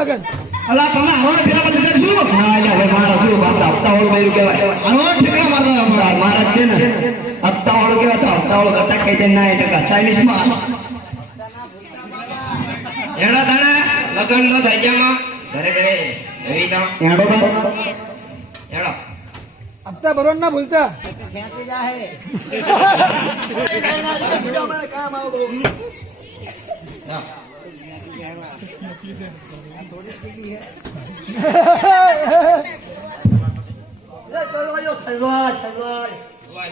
લગન અલા તમે આરો ફેરા પર લીધા શું? ના યાર મારા શું બાપ હપ્તાવાળું બૈરું કહેવાય. આરો ઠેકડા મારતા હતા મારા છે ને હપ્તાવાળું કહેવાય તો હપ્તાવાળું કરતા કઈ દે ના ટકા ચાઇનીઝ માં એડા તાણા લગન નો થઈ ગયા ઘરે ઘરે એવી તો એડો એડો હપ્તા ભરવા ના ભૂલતા સુવાય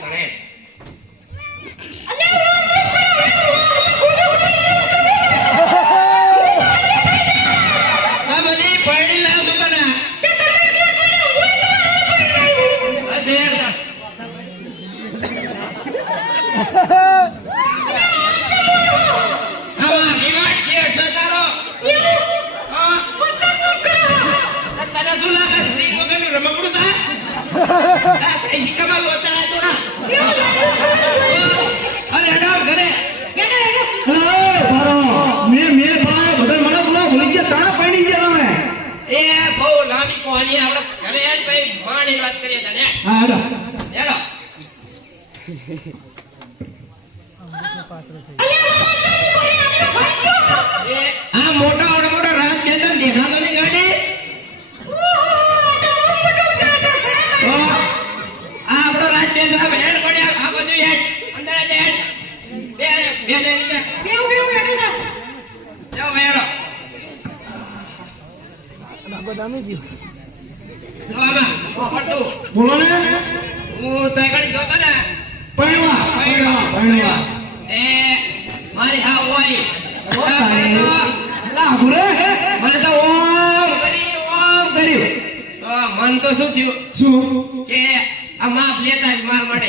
તને મોટા રાત કે અંદર દેખાતો નહીં ગાડી આપણો રાત બે સાહેબ હેડ પડ્યા આ બધું હેડ અંદર જ હેડ બે બે જાઓ વેડો બધાનું ગયું બોલો ને હું તો એકડી જોતો ને પૈણવા એ મારી હા ઓરી મને તો ઓમ કર્યું તો મન તો શું થયું શું કે આ માપ લેતા જ માર માટે